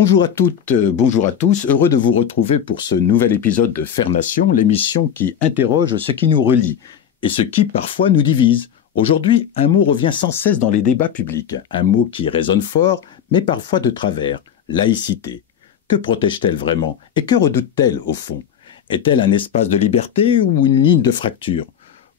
Bonjour à toutes, bonjour à tous. Heureux de vous retrouver pour ce nouvel épisode de Faire Nation, l'émission qui interroge ce qui nous relie et ce qui parfois nous divise. Aujourd'hui, un mot revient sans cesse dans les débats publics. Un mot qui résonne fort, mais parfois de travers. Laïcité. Que protège-t-elle vraiment? Et que redoute-t-elle au fond? Est-elle un espace de liberté ou une ligne de fracture?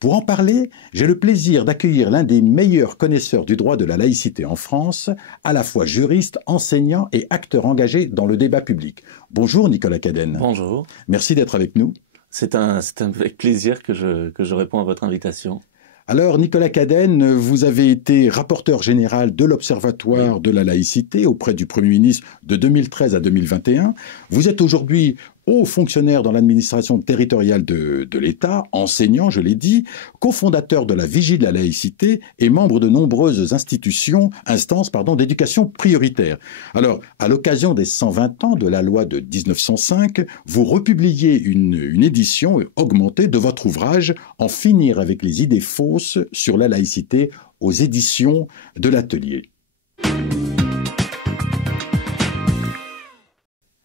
Pour en parler, j'ai le plaisir d'accueillir l'un des meilleurs connaisseurs du droit de la laïcité en France, à la fois juriste, enseignant et acteur engagé dans le débat public. Bonjour Nicolas Cadenne. Bonjour. Merci d'être avec nous. C'est avec plaisir que je réponds à votre invitation. Alors Nicolas Cadenne, vous avez été rapporteur général de l'Observatoire de la laïcité auprès du Premier ministre de 2013 à 2021. Vous êtes aujourd'hui haut fonctionnaire dans l'administration territoriale de l'État, enseignant, je l'ai dit, cofondateur de la Vigie de la laïcité et membre de nombreuses instances d'éducation prioritaire. Alors, à l'occasion des 120 ans de la loi de 1905, vous republiez une édition augmentée de votre ouvrage « En finir avec les idées fausses sur la laïcité » aux éditions de l'Atelier.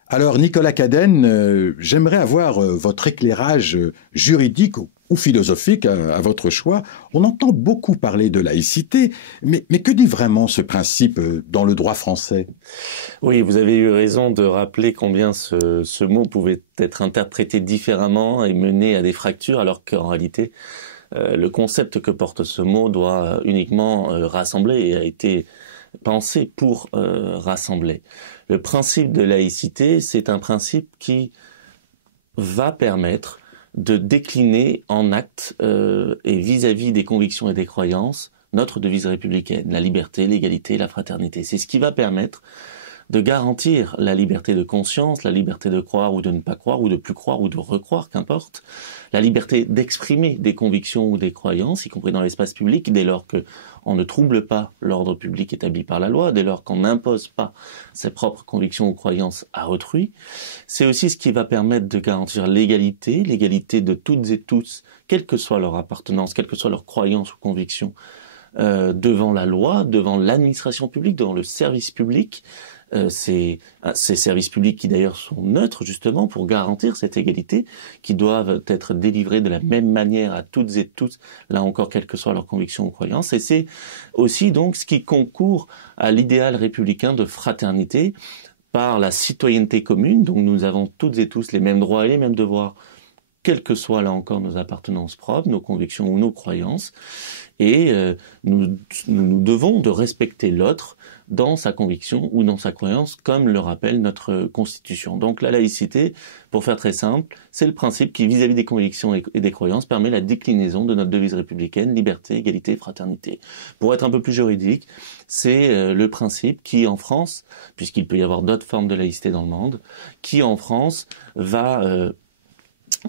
Alors, Nicolas Cadenne, j'aimerais avoir votre éclairage juridique ou philosophique, à votre choix. On entend beaucoup parler de laïcité, mais que dit vraiment ce principe dans le droit français? Oui, vous avez eu raison de rappeler combien ce mot pouvait être interprété différemment et mener à des fractures, alors qu'en réalité, le concept que porte ce mot doit uniquement rassembler et a été pensé pour rassembler. Le principe de laïcité, c'est un principe qui va permettre de décliner en actes et vis-à-vis des convictions et des croyances notre devise républicaine, la liberté, l'égalité, la fraternité. C'est ce qui va permettre de garantir la liberté de conscience, la liberté de croire ou de ne pas croire, ou de plus croire ou de recroire, qu'importe, la liberté d'exprimer des convictions ou des croyances, y compris dans l'espace public, dès lors qu'on ne trouble pas l'ordre public établi par la loi, dès lors qu'on n'impose pas ses propres convictions ou croyances à autrui. C'est aussi ce qui va permettre de garantir l'égalité de toutes et tous, quelle que soit leur appartenance, quelle que soit leur croyance ou conviction, devant la loi, devant l'administration publique, devant le service public, ces services publics qui d'ailleurs sont neutres justement pour garantir cette égalité, qui doivent être délivrés de la même manière à toutes et tous, là encore quelles que soient leurs convictions ou croyances. Et c'est aussi donc ce qui concourt à l'idéal républicain de fraternité par la citoyenneté commune. Donc nous avons toutes et tous les mêmes droits et les mêmes devoirs, quelles que soient là encore nos appartenances propres, nos convictions ou nos croyances. Et nous devons de respecter l'autre dans sa conviction ou dans sa croyance, comme le rappelle notre Constitution. Donc la laïcité, pour faire très simple, c'est le principe qui, vis-à-vis des convictions et des croyances, permet la déclinaison de notre devise républicaine, liberté, égalité, fraternité. Pour être un peu plus juridique, c'est le principe qui, en France, puisqu'il peut y avoir d'autres formes de laïcité dans le monde, qui, en France, va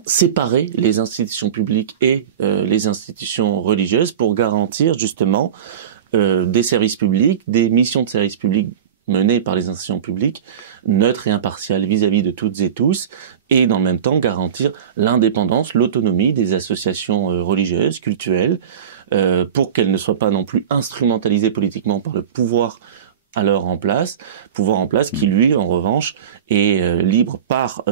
séparer les institutions publiques et les institutions religieuses pour garantir justement des services publics, des missions de services publics menées par les institutions publiques, neutres et impartiales vis-à-vis de toutes et tous, et dans le même temps garantir l'indépendance, l'autonomie des associations religieuses, cultuelles, pour qu'elles ne soient pas non plus instrumentalisées politiquement par le pouvoir pouvoir en place qui lui, en revanche, est libre par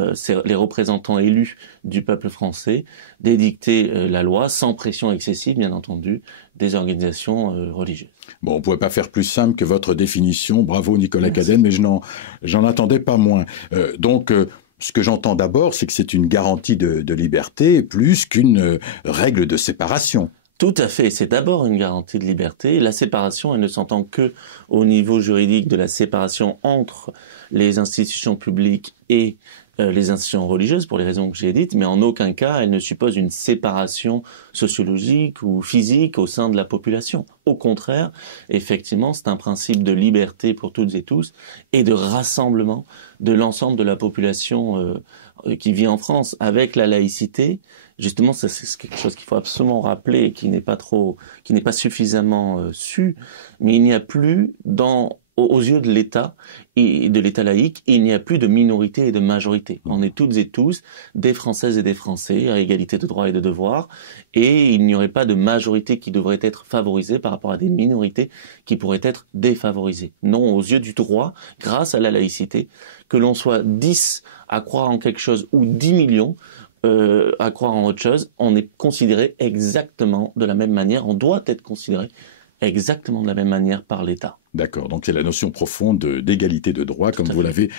les représentants élus du peuple français d'édicter la loi sans pression excessive, bien entendu, des organisations religieuses. Bon, on ne pouvait pas faire plus simple que votre définition. Bravo Nicolas Cadenne, mais j'en attendais pas moins. Ce que j'entends d'abord, c'est que c'est une garantie de liberté plus qu'une règle de séparation. Tout à fait, c'est d'abord une garantie de liberté. La séparation, elle ne s'entend que au niveau juridique de la séparation entre les institutions publiques et les institutions religieuses, pour les raisons que j'ai dites, mais en aucun cas, elle ne suppose une séparation sociologique ou physique au sein de la population. Au contraire, effectivement, c'est un principe de liberté pour toutes et tous et de rassemblement de l'ensemble de la population qui vit en France. Avec la laïcité, justement, c'est quelque chose qu'il faut absolument rappeler et qui n'est pas suffisamment su, mais il n'y a plus dans aux yeux de l'État et de l'État laïque, il n'y a plus de minorité et de majorité. On est toutes et tous des Françaises et des Français à égalité de droits et de devoirs, et il n'y aurait pas de majorité qui devrait être favorisée par rapport à des minorités qui pourraient être défavorisées. Non, aux yeux du droit, grâce à la laïcité, que l'on soit 10 à croire en quelque chose ou 10 millions à croire en autre chose, on est considéré exactement de la même manière, on doit être considéré exactement de la même manière par l'État. D'accord, donc c'est la notion profonde d'égalité de droit, comme vous l'avez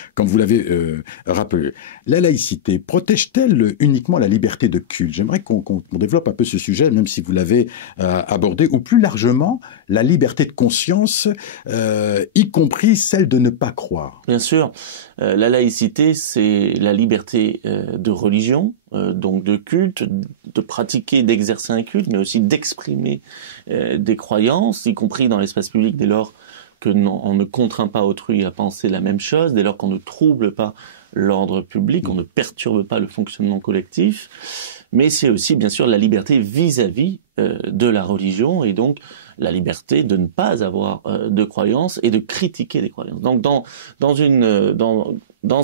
rappelé. La laïcité protège-t-elle uniquement la liberté de culte? J'aimerais qu'on développe un peu ce sujet, même si vous l'avez abordé, ou plus largement, la liberté de conscience, y compris celle de ne pas croire. Bien sûr, la laïcité, c'est la liberté de religion, donc de culte, de pratiquer, d'exercer un culte, mais aussi d'exprimer des croyances, y compris dans l'espace public, dès lors qu'on ne contraint pas autrui à penser la même chose, dès lors qu'on ne trouble pas l'ordre public, on ne perturbe pas le fonctionnement collectif, mais c'est aussi bien sûr la liberté vis-à-vis de la religion, et donc la liberté de ne pas avoir de croyances et de critiquer les croyances. Donc dans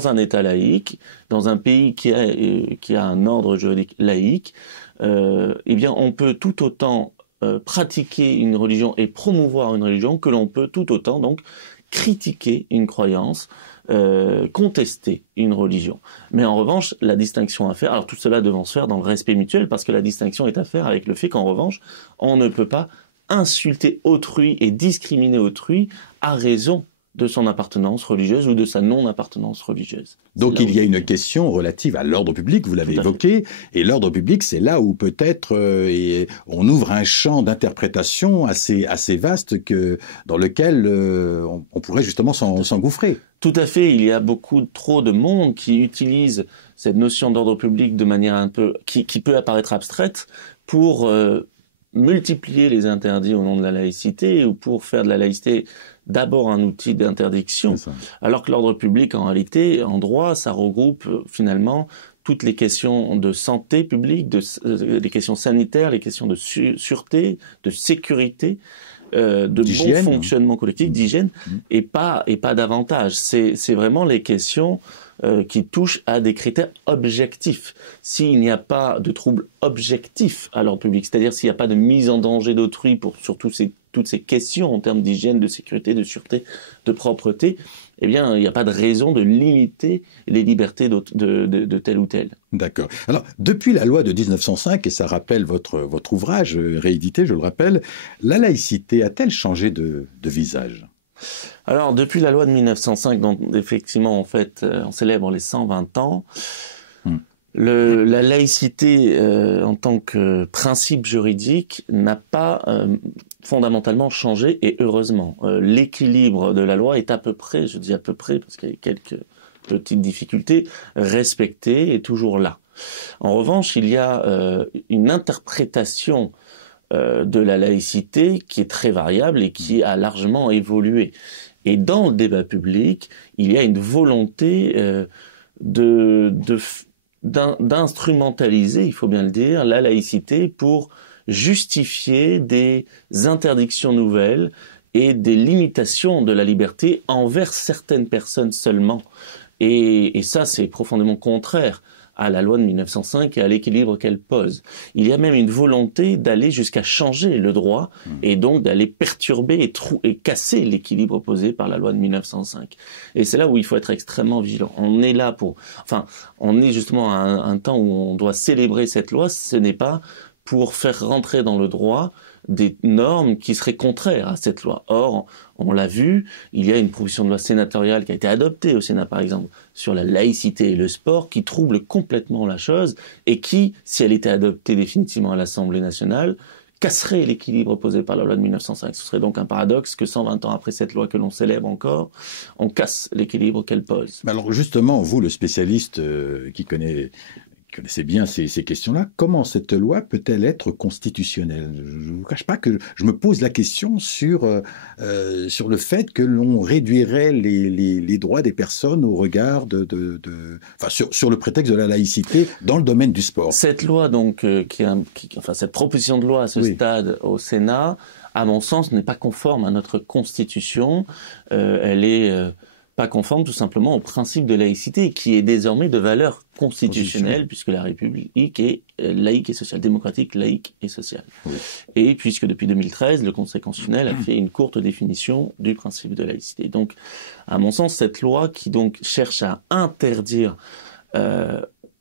un État laïque, dans un pays qui a un ordre juridique laïque, eh bien on peut tout autant pratiquer une religion et promouvoir une religion que l'on peut tout autant donc critiquer une croyance, contester une religion. Mais en revanche, la distinction à faire, alors tout cela devant se faire dans le respect mutuel, parce que la distinction est à faire avec le fait qu'en revanche, on ne peut pas insulter autrui et discriminer autrui à raison de son appartenance religieuse ou de sa non-appartenance religieuse. Donc il y a une question relative à l'ordre public, vous l'avez évoqué, et l'ordre public, c'est là où peut-être on ouvre un champ d'interprétation assez vaste dans lequel on pourrait justement s'engouffrer. Tout à fait, il y a beaucoup trop de monde qui utilise cette notion d'ordre public de manière un peu qui peut apparaître abstraite pour multiplier les interdits au nom de la laïcité ou pour faire de la laïcité d'abord un outil d'interdiction, alors que l'ordre public, en réalité, en droit, ça regroupe finalement toutes les questions de santé publique, les questions sanitaires, les questions de sûreté, de sécurité, de bon fonctionnement collectif, d'hygiène, et pas davantage. C'est vraiment les questions qui touchent à des critères objectifs. S'il n'y a pas de trouble objectif à l'ordre public, c'est-à-dire s'il n'y a pas de mise en danger d'autrui pour surtout toutes ces questions en termes d'hygiène, de sécurité, de sûreté, de propreté, eh bien, il n'y a pas de raison de limiter les libertés de tel ou tel. D'accord. Alors, depuis la loi de 1905, et ça rappelle votre ouvrage, réédité, je le rappelle, la laïcité a-t-elle changé de visage ? Alors, depuis la loi de 1905, dont effectivement, en fait, on célèbre les 120 ans, la laïcité, en tant que principe juridique, n'a pas fondamentalement changé, et heureusement. L'équilibre de la loi est à peu près, je dis à peu près, parce qu'il y a quelques petites difficultés, respecté et toujours là. En revanche, il y a une interprétation de la laïcité qui est très variable et qui a largement évolué. Et dans le débat public, il y a une volonté d'instrumentaliser, il faut bien le dire, la laïcité pour justifier des interdictions nouvelles et des limitations de la liberté envers certaines personnes seulement. Et ça, c'est profondément contraire à la loi de 1905 et à l'équilibre qu'elle pose. Il y a même une volonté d'aller jusqu'à changer le droit et donc d'aller perturber et casser l'équilibre posé par la loi de 1905. Et c'est là où il faut être extrêmement vigilant. On est là on est justement à un temps où on doit célébrer cette loi. Ce n'est pas pour faire rentrer dans le droit des normes qui seraient contraires à cette loi. Or, on l'a vu, il y a une proposition de loi sénatoriale qui a été adoptée au Sénat, par exemple, sur la laïcité et le sport, qui trouble complètement la chose et qui, si elle était adoptée définitivement à l'Assemblée nationale, casserait l'équilibre posé par la loi de 1905. Ce serait donc un paradoxe que 120 ans après cette loi que l'on célèbre encore, on casse l'équilibre qu'elle pose. Alors justement, vous, le spécialiste qui connaissez bien ces questions-là, comment cette loi peut-elle être constitutionnelle ? Je ne vous cache pas que je me pose la question sur le fait que l'on réduirait les droits des personnes au regard sur le prétexte de la laïcité dans le domaine du sport. Cette loi, donc, cette proposition de loi à ce stade au Sénat à mon sens, n'est pas conforme à notre Constitution. Elle est pas conforme tout simplement au principe de laïcité, qui est désormais de valeur constitutionnelle, puisque la République est laïque et sociale, démocratique, laïque et sociale. Oui. Et puisque depuis 2013, le Conseil constitutionnel a fait une courte définition du principe de laïcité. Donc, à mon sens, cette loi qui donc cherche à interdire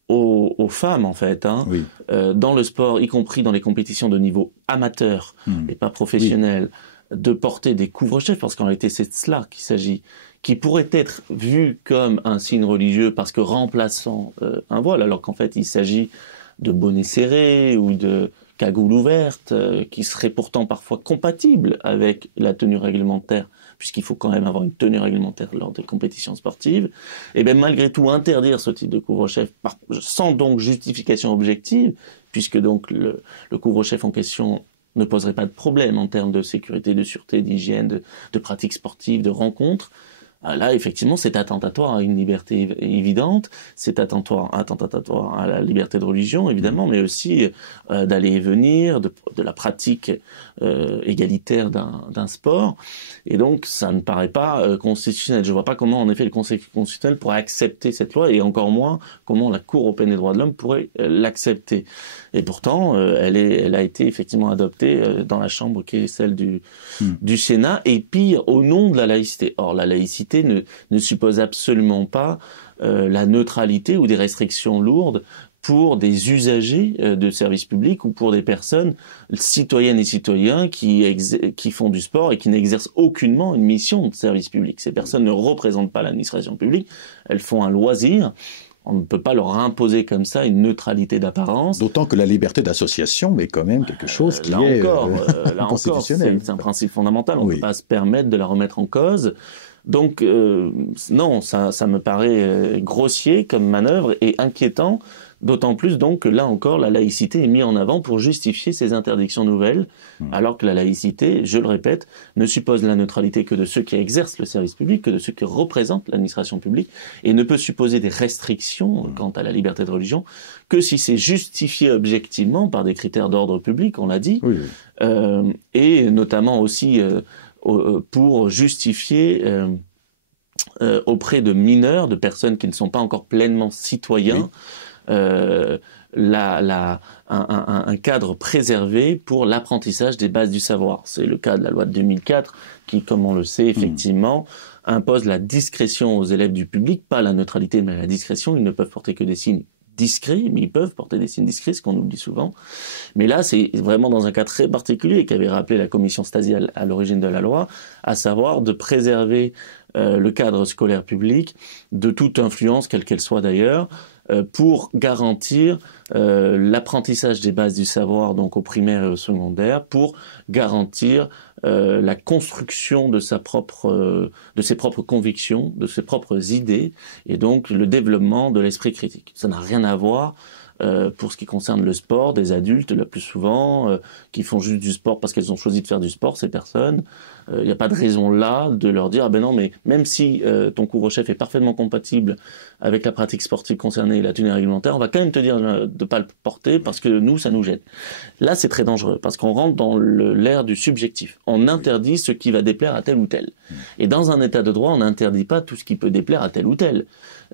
aux femmes, en fait, oui. Dans le sport, y compris dans les compétitions de niveau amateur et pas professionnel, de porter des couvre-chefs, parce qu'en réalité, c'est de cela qu'il s'agit, qui pourrait être vu comme un signe religieux parce que remplaçant un voile, alors qu'en fait, il s'agit de bonnets serrés ou de cagoules ouvertes, qui seraient pourtant parfois compatibles avec la tenue réglementaire, puisqu'il faut quand même avoir une tenue réglementaire lors des compétitions sportives, et bien malgré tout interdire ce type de couvre-chef sans donc justification objective, puisque donc le couvre-chef en question ne poserait pas de problème en termes de sécurité, de sûreté, d'hygiène, de pratiques sportives, de rencontres. Là, effectivement, c'est attentatoire à une liberté évidente, c'est attentatoire à la liberté de religion, évidemment, mais aussi d'aller et venir, de la pratique égalitaire d'un sport. Et donc, ça ne paraît pas constitutionnel. Je ne vois pas comment, en effet, le Conseil constitutionnel pourrait accepter cette loi, et encore moins comment la Cour européenne des droits de l'homme pourrait l'accepter. Et pourtant, elle a été effectivement adoptée dans la Chambre qui est celle du Sénat, et pire, au nom de la laïcité. Or, la laïcité ne suppose absolument pas la neutralité ou des restrictions lourdes pour des usagers de services publics ou pour des personnes citoyennes et citoyens qui font du sport et qui n'exercent aucunement une mission de service public. Ces personnes ne représentent pas l'administration publique, elles font un loisir. On ne peut pas leur imposer comme ça une neutralité d'apparence. D'autant que la liberté d'association est quand même quelque chose qui est constitutionnel. C'est un principe fondamental. On ne peut pas se permettre de la remettre en cause. Donc, non, ça me paraît grossier comme manœuvre et inquiétant, d'autant plus donc que là encore, la laïcité est mise en avant pour justifier ces interdictions nouvelles, alors que la laïcité, je le répète, ne suppose la neutralité que de ceux qui exercent le service public, que de ceux qui représentent l'administration publique, et ne peut supposer des restrictions quant à la liberté de religion que si c'est justifié objectivement par des critères d'ordre public, on l'a dit, et notamment aussi pour justifier auprès de mineurs, de personnes qui ne sont pas encore pleinement citoyens, un cadre préservé pour l'apprentissage des bases du savoir. C'est le cas de la loi de 2004 qui, comme on le sait, effectivement, impose la discrétion aux élèves du public, pas la neutralité, mais la discrétion. Ils ne peuvent porter que des signes discrets, mais ils peuvent porter des signes discrets, ce qu'on oublie souvent. Mais là, c'est vraiment dans un cas très particulier qu'avait rappelé la commission Stasi à l'origine de la loi, à savoir de préserver le cadre scolaire public de toute influence, quelle qu'elle soit d'ailleurs, pour garantir l'apprentissage des bases du savoir, donc au primaire et au secondaire, pour garantir la construction de ses propres convictions, de ses propres idées, et donc le développement de l'esprit critique. Ça n'a rien à voir pour ce qui concerne le sport, des adultes, le plus souvent, qui font juste du sport parce qu'elles ont choisi de faire du sport, ces personnes. Il n'y a pas de raison là de leur dire « Ah ben non, mais même si ton couvre-chef est parfaitement compatible avec la pratique sportive concernée et la tenue réglementaire, on va quand même te dire de ne pas le porter parce que nous, ça nous gêne. » Là, c'est très dangereux parce qu'on rentre dans l'ère du subjectif. On interdit ce qui va déplaire à tel ou tel. Et dans un état de droit, on n'interdit pas tout ce qui peut déplaire à tel ou tel.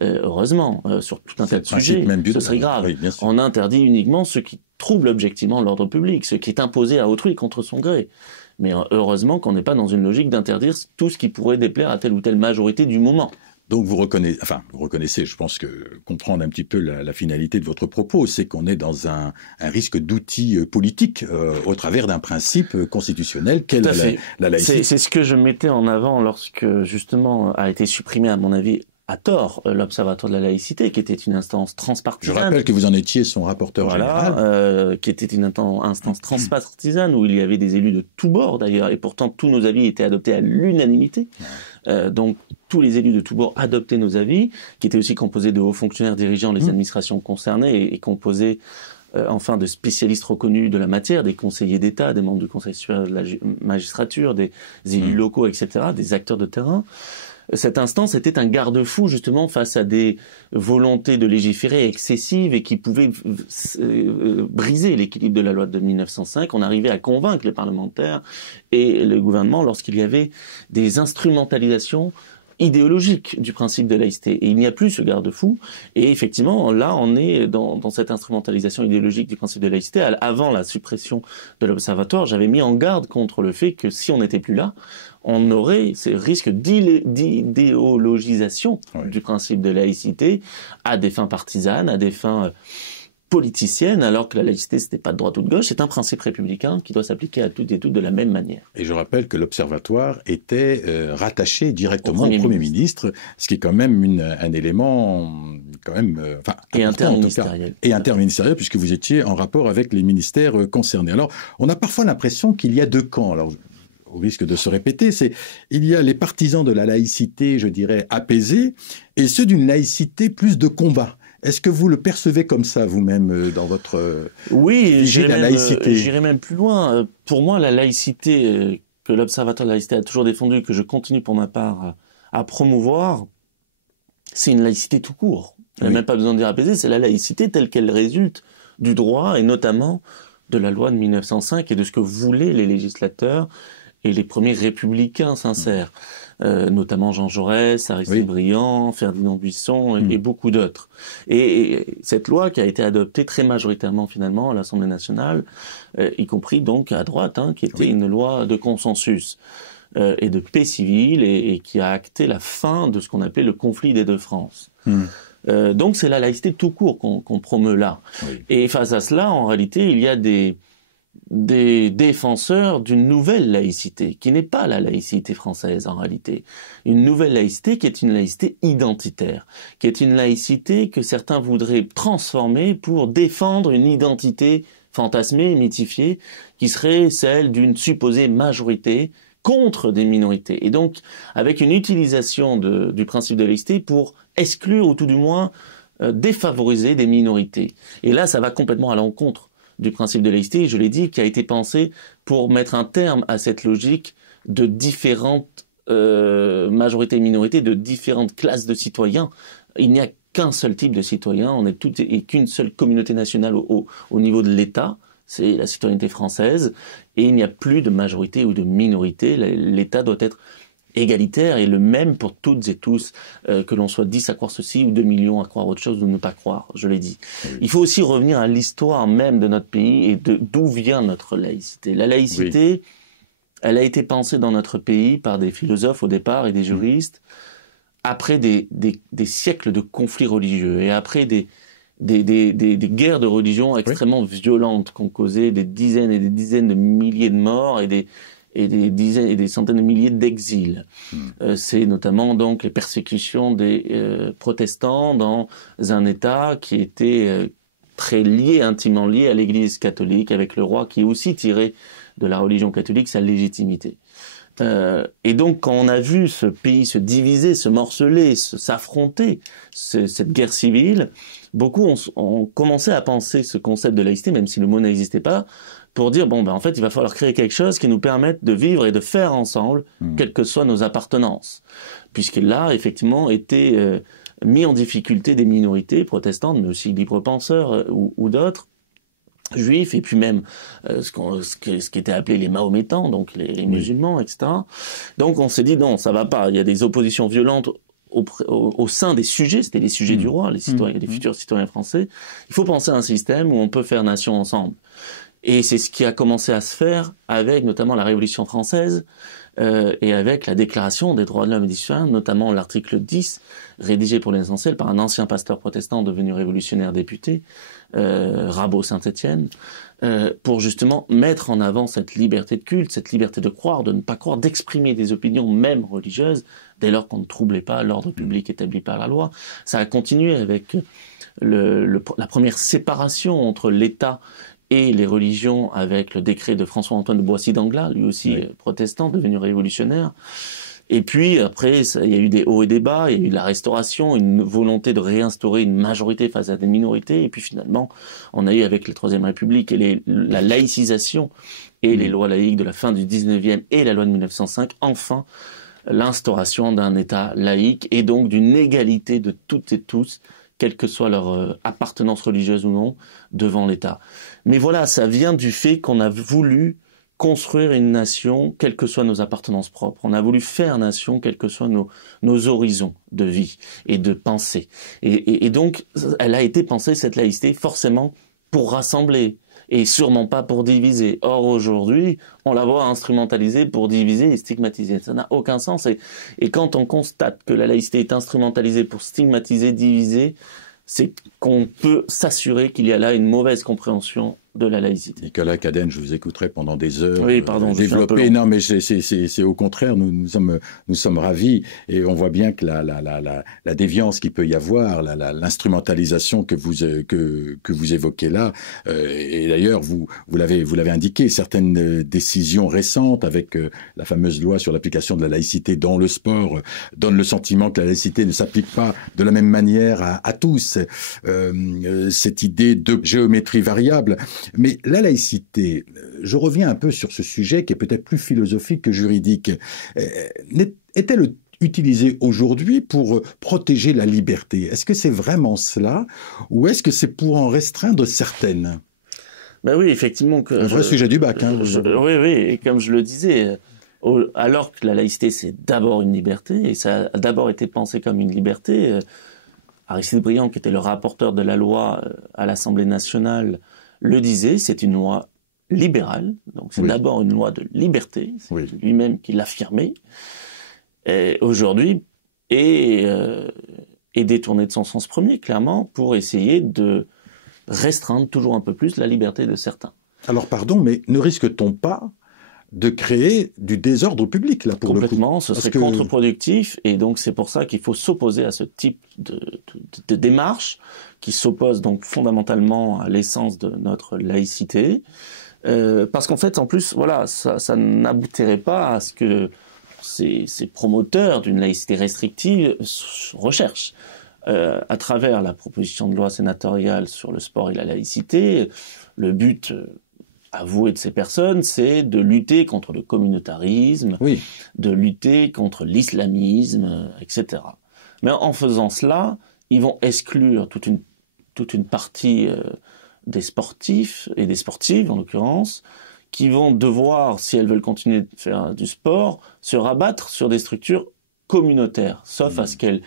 Heureusement, sur tout un tas de sujets, ce serait grave. Oui, on interdit uniquement ce qui trouble objectivement l'ordre public, ce qui est imposé à autrui contre son gré. Mais heureusement qu'on n'est pas dans une logique d'interdire tout ce qui pourrait déplaire à telle ou telle majorité du moment. Donc vous reconnaissez, je pense que comprendre un petit peu la finalité de votre propos, c'est qu'on est dans un risque d'outil politique au travers d'un principe constitutionnel qu'est la laïcité. C'est ce que je mettais en avant lorsque justement a été supprimé, à mon avis, à tort, l'Observatoire de la laïcité, qui était une instance transpartisane. Je rappelle que vous en étiez son rapporteur général. Qui était une instance transpartisane où il y avait des élus de tous bords d'ailleurs, et pourtant tous nos avis étaient adoptés à l'unanimité. Donc tous les élus de tous bords adoptaient nos avis, qui étaient aussi composés de hauts fonctionnaires dirigeant les administrations concernées et composés enfin de spécialistes reconnus de la matière, des conseillers d'État, des membres du Conseil supérieur de la magistrature, des élus locaux, etc., des acteurs de terrain. cette instance était un garde-fou justement face à des volontés de légiférer excessives et qui pouvaient briser l'équilibre de la loi de 1905. On arrivait à convaincre les parlementaires et le gouvernement lorsqu'il y avait des instrumentalisations idéologique du principe de laïcité. Et il n'y a plus ce garde-fou. Et effectivement, là, on est dans cette instrumentalisation idéologique du principe de laïcité. Avant la suppression de l'Observatoire, j'avais mis en garde contre le fait que si on n'était plus là, on aurait ces risques d'idéologisation du principe de laïcité à des fins partisanes, à des fins politicienne, alors que la laïcité, c'était pas de droite ou de gauche, c'est un principe républicain qui doit s'appliquer à toutes et toutes de la même manière. Et je rappelle que l'Observatoire était rattaché directement au Premier ministre, ce qui est quand même un élément quand même et interministériel. Et interministériel, puisque vous étiez en rapport avec les ministères concernés. Alors, on a parfois l'impression qu'il y a deux camps. Alors, au risque de se répéter, il y a les partisans de la laïcité, je dirais, apaisés, et ceux d'une laïcité plus de combat. Est-ce que vous le percevez comme ça, vous-même, dans votre vigie de la laïcité ? J'irai même plus loin. Pour moi, la laïcité que l'Observatoire de la laïcité a toujours défendue, que je continue pour ma part à promouvoir, c'est une laïcité tout court. Il n'y a même pas besoin de dire apaisée, c'est la laïcité telle qu'elle résulte du droit, et notamment de la loi de 1905 et de ce que voulaient les législateurs et les premiers républicains sincères, notamment Jean Jaurès, Aristide Briand, Ferdinand Buisson et beaucoup d'autres. Et cette loi qui a été adoptée très majoritairement finalement à l'Assemblée nationale, y compris donc à droite, qui était une loi de consensus et de paix civile et qui a acté la fin de ce qu'on appelait le conflit des deux France. Donc c'est la laïcité tout court qu'on promeut là. Et face à cela, en réalité, il y a des défenseurs d'une nouvelle laïcité, qui n'est pas la laïcité française en réalité. Une nouvelle laïcité qui est une laïcité identitaire, qui est une laïcité que certains voudraient transformer pour défendre une identité fantasmée, mythifiée, qui serait celle d'une supposée majorité contre des minorités. Et donc, avec une utilisation du principe de laïcité pour exclure, ou tout du moins défavoriser des minorités. Et là, ça va complètement à l'encontre du principe de laïcité, je l'ai dit, qui a été pensé pour mettre un terme à cette logique de différentes majorités et minorités, de différentes classes de citoyens. Il n'y a qu'un seul type de citoyen, on est toutes et qu'une seule communauté nationale au niveau de l'État, c'est la citoyenneté française, et il n'y a plus de majorité ou de minorité, l'État doit être égalitaire et le même pour toutes et tous, que l'on soit 10 à croire ceci ou 2 millions à croire autre chose ou ne pas croire, je l'ai dit. Il faut aussi revenir à l'histoire même de notre pays et d'où vient notre laïcité. La laïcité, elle a été pensée dans notre pays par des philosophes au départ et des juristes, après des siècles de conflits religieux et après des guerres de religion extrêmement violentes qui ont causé des dizaines et des dizaines de milliers de morts et des dizaines et des centaines de milliers d'exils. C'est notamment donc les persécutions des protestants dans un État qui était très lié, intimement lié à l'Église catholique, avec le roi qui aussi tirait de la religion catholique sa légitimité. Et donc quand on a vu ce pays se diviser, se morceler, s'affronter, cette guerre civile, beaucoup ont commencé à penser ce concept de laïcité, même si le mot n'existait pas, pour dire, en fait, il va falloir créer quelque chose qui nous permette de vivre et de faire ensemble, quelles que soient nos appartenances. Puisque là, effectivement, étaient mis en difficulté des minorités protestantes, mais aussi libres penseurs ou d'autres, juifs, et puis même ce qui était appelé les mahométans, donc les musulmans, etc. Donc on s'est dit, non, ça va pas, il y a des oppositions violentes au sein des sujets, c'était les sujets du roi, les citoyens, les futurs citoyens français. Il faut penser à un système où on peut faire nation ensemble. Et c'est ce qui a commencé à se faire avec notamment la Révolution française et avec la Déclaration des droits de l'homme et du citoyen, notamment l'article 10, rédigé pour l'essentiel par un ancien pasteur protestant devenu révolutionnaire député, Rabot Saint-Étienne, pour justement mettre en avant cette liberté de culte, cette liberté de croire, de ne pas croire, d'exprimer des opinions même religieuses, dès lors qu'on ne troublait pas l'ordre public établi par la loi. Ça a continué avec la première séparation entre l'État et les religions avec le décret de François-Antoine de Boissy-d'Anglas, lui aussi protestant, devenu révolutionnaire. Et puis après, il y a eu des hauts et des bas, il y a eu la restauration, une volonté de réinstaurer une majorité face à des minorités, et puis finalement, on a eu avec la Troisième République et la laïcisation et les lois laïques de la fin du 19e et la loi de 1905, enfin, l'instauration d'un État laïque et donc d'une égalité de toutes et tous, quelle que soit leur appartenance religieuse ou non, devant l'État. Mais voilà, ça vient du fait qu'on a voulu construire une nation, quelles que soient nos appartenances propres. On a voulu faire nation, quels que soient nos horizons de vie et de pensée. Et donc, elle a été pensée, cette laïcité, forcément pour rassembler et sûrement pas pour diviser. Or, aujourd'hui, on la voit instrumentalisée pour diviser et stigmatiser. Ça n'a aucun sens. Et quand on constate que la laïcité est instrumentalisée pour stigmatiser, diviser, c'est qu'on peut s'assurer qu'il y a là une mauvaise compréhension de la laïcité. Nicolas Cadenne, je vous écouterai pendant des heures. Oui, pardon, développer. Non, mais c'est au contraire, nous sommes ravis et on voit bien que la déviance qu'il peut y avoir, l'instrumentalisation que vous évoquez là, et d'ailleurs vous l'avez indiqué, certaines décisions récentes avec la fameuse loi sur l'application de la laïcité dans le sport donnent le sentiment que la laïcité ne s'applique pas de la même manière à tous. Cette idée de géométrie variable. Mais la laïcité, je reviens un peu sur ce sujet qui est peut-être plus philosophique que juridique. Est-elle utilisée aujourd'hui pour protéger la liberté? Est-ce que c'est vraiment cela ou est-ce que c'est pour en restreindre certaines? Ben oui, effectivement. Un vrai sujet du bac. Hein, oui, et comme je le disais, alors que la laïcité c'est d'abord une liberté, et ça a d'abord été pensé comme une liberté, Aristide Briand, qui était le rapporteur de la loi à l'Assemblée nationale, le disait, c'est une loi libérale, donc c'est d'abord une loi de liberté, c'est lui-même qui l'affirmait, aujourd'hui, est détourné de son sens premier, clairement, pour essayer de restreindre toujours un peu plus la liberté de certains. Alors pardon, mais ne risque-t-on pas de créer du désordre public, là, pour complètement, le coup. Ce serait contre-productif, et donc c'est pour ça qu'il faut s'opposer à ce type de démarche, qui s'oppose donc fondamentalement à l'essence de notre laïcité, parce qu'en fait, en plus, voilà, ça n'aboutirait pas à ce que ces promoteurs d'une laïcité restrictive recherchent. À travers la proposition de loi sénatoriale sur le sport et la laïcité, le but avoué de ces personnes, c'est de lutter contre le communautarisme, de lutter contre l'islamisme, etc. Mais en faisant cela, ils vont exclure toute une partie des sportifs et des sportives, en l'occurrence, qui vont devoir, si elles veulent continuer de faire du sport, se rabattre sur des structures communautaires, sauf à ce qu'elles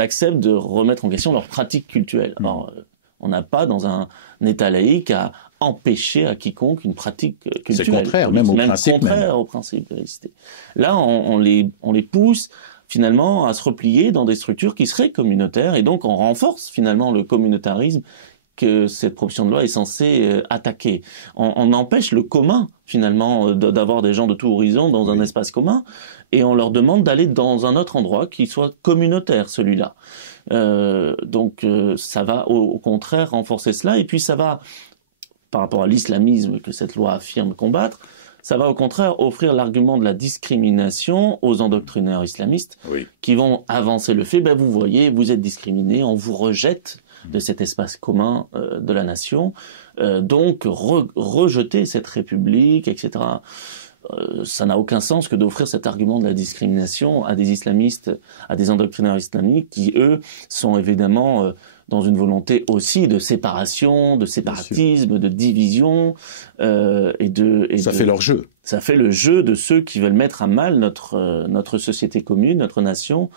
acceptent de remettre en question leurs pratiques culturelles. Alors, on n'a pas, dans un État laïque, à empêcher à quiconque une pratique culturelle. C'est contraire, même au principe de laïcité. Là, on les pousse finalement à se replier dans des structures qui seraient communautaires, et donc on renforce finalement le communautarisme que cette proposition de loi est censée attaquer. On empêche le commun, finalement, d'avoir des gens de tout horizon dans un espace commun, et on leur demande d'aller dans un autre endroit qui soit communautaire, celui-là. Donc ça va au contraire renforcer cela, et puis ça va, par rapport à l'islamisme que cette loi affirme combattre, ça va au contraire offrir l'argument de la discrimination aux endoctrineurs islamistes qui vont avancer le fait, vous voyez, vous êtes discriminés, on vous rejette de cet espace commun de la nation, donc rejeter cette république, etc. Ça n'a aucun sens que d'offrir cet argument de la discrimination à des islamistes, à des endoctrineurs islamiques qui, eux, sont évidemment dans une volonté aussi de séparation, de séparatisme, de division, ça fait leur jeu. Ça fait le jeu de ceux qui veulent mettre à mal notre société commune, notre nation,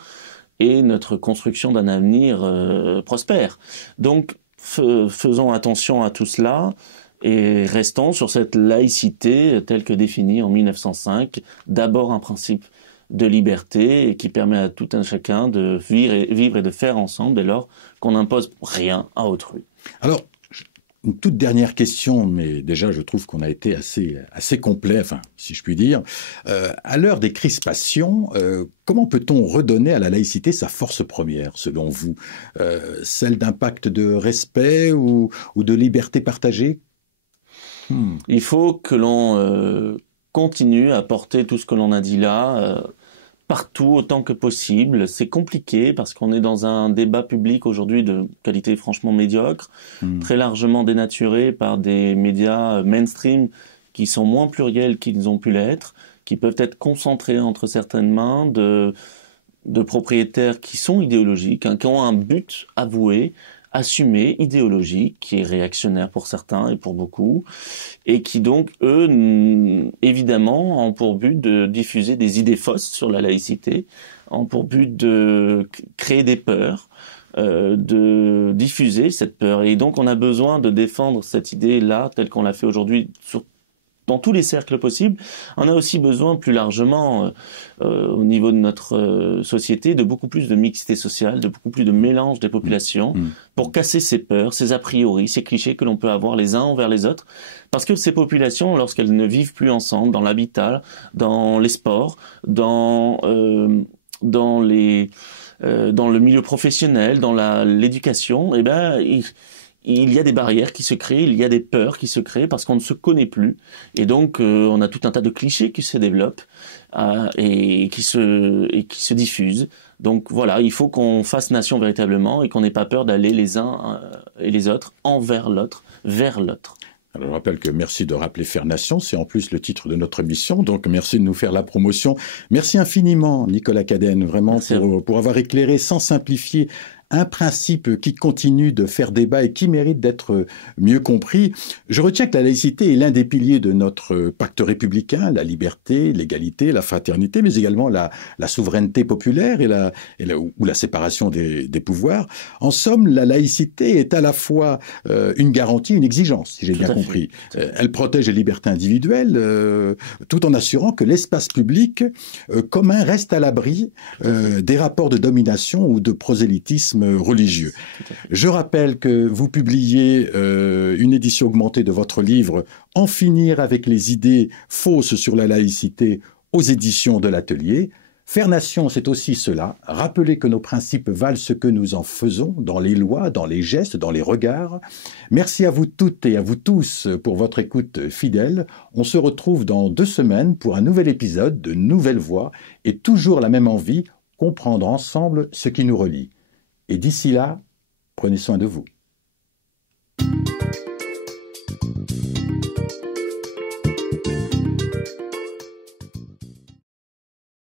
et notre construction d'un avenir prospère. Donc, faisons attention à tout cela, et restons sur cette laïcité telle que définie en 1905, d'abord un principe de liberté et qui permet à tout un chacun de vivre et de faire ensemble dès lors qu'on n'impose rien à autrui. Alors, une toute dernière question, mais déjà je trouve qu'on a été assez complet, enfin, si je puis dire. À l'heure des crispations, comment peut-on redonner à la laïcité sa force première, selon vous? Celle d'un pacte de respect ou de liberté partagée? Il faut que l'on continue à porter tout ce que l'on a dit là, partout autant que possible. C'est compliqué parce qu'on est dans un débat public aujourd'hui de qualité franchement médiocre, très largement dénaturé par des médias mainstream qui sont moins pluriels qu'ils ont pu l'être, qui peuvent être concentrées entre certaines mains de propriétaires qui sont idéologiques, hein, qui ont un but avoué, assumé, idéologique, qui est réactionnaire pour certains et pour beaucoup, et qui donc, eux, évidemment, ont pour but de diffuser des idées fausses sur la laïcité, ont pour but de créer des peurs, de diffuser cette peur. Et donc, on a besoin de défendre cette idée-là, telle qu'on l'a fait aujourd'hui, dans tous les cercles possibles. On a aussi besoin, plus largement, au niveau de notre société, de beaucoup plus de mixité sociale, de beaucoup plus de mélange des populations, pour casser ces peurs, ces a priori, ces clichés que l'on peut avoir les uns envers les autres. Parce que ces populations, lorsqu'elles ne vivent plus ensemble, dans l'habitat, dans les sports, dans le milieu professionnel, dans l'éducation, eh ben, il y a des barrières qui se créent, il y a des peurs qui se créent parce qu'on ne se connaît plus. Et donc, on a tout un tas de clichés qui se développent et qui se diffusent. Donc voilà, il faut qu'on fasse nation véritablement et qu'on n'ait pas peur d'aller les uns et les autres envers l'autre, vers l'autre. Alors, je rappelle que merci de rappeler Faire Nation, c'est en plus le titre de notre émission, donc merci de nous faire la promotion. Merci infiniment, Nicolas Cadenne, vraiment pour avoir éclairé sans simplifier un principe qui continue de faire débat et qui mérite d'être mieux compris. Je retiens que la laïcité est l'un des piliers de notre pacte républicain, la liberté, l'égalité, la fraternité, mais également la souveraineté populaire ou la séparation des pouvoirs. En somme, la laïcité est à la fois une garantie, une exigence, si j'ai bien compris. Elle protège les libertés individuelles tout en assurant que l'espace public commun reste à l'abri des rapports de domination ou de prosélytisme religieux. Je rappelle que vous publiez une édition augmentée de votre livre « En finir avec les idées fausses sur la laïcité » aux éditions de l'Atelier. Faire nation, c'est aussi cela, rappeler que nos principes valent ce que nous en faisons dans les lois, dans les gestes, dans les regards. Merci à vous toutes et à vous tous pour votre écoute fidèle. On se retrouve dans 2 semaines pour un nouvel épisode de Nouvelles Voix et toujours la même envie, comprendre ensemble ce qui nous relie. Et d'ici là, prenez soin de vous.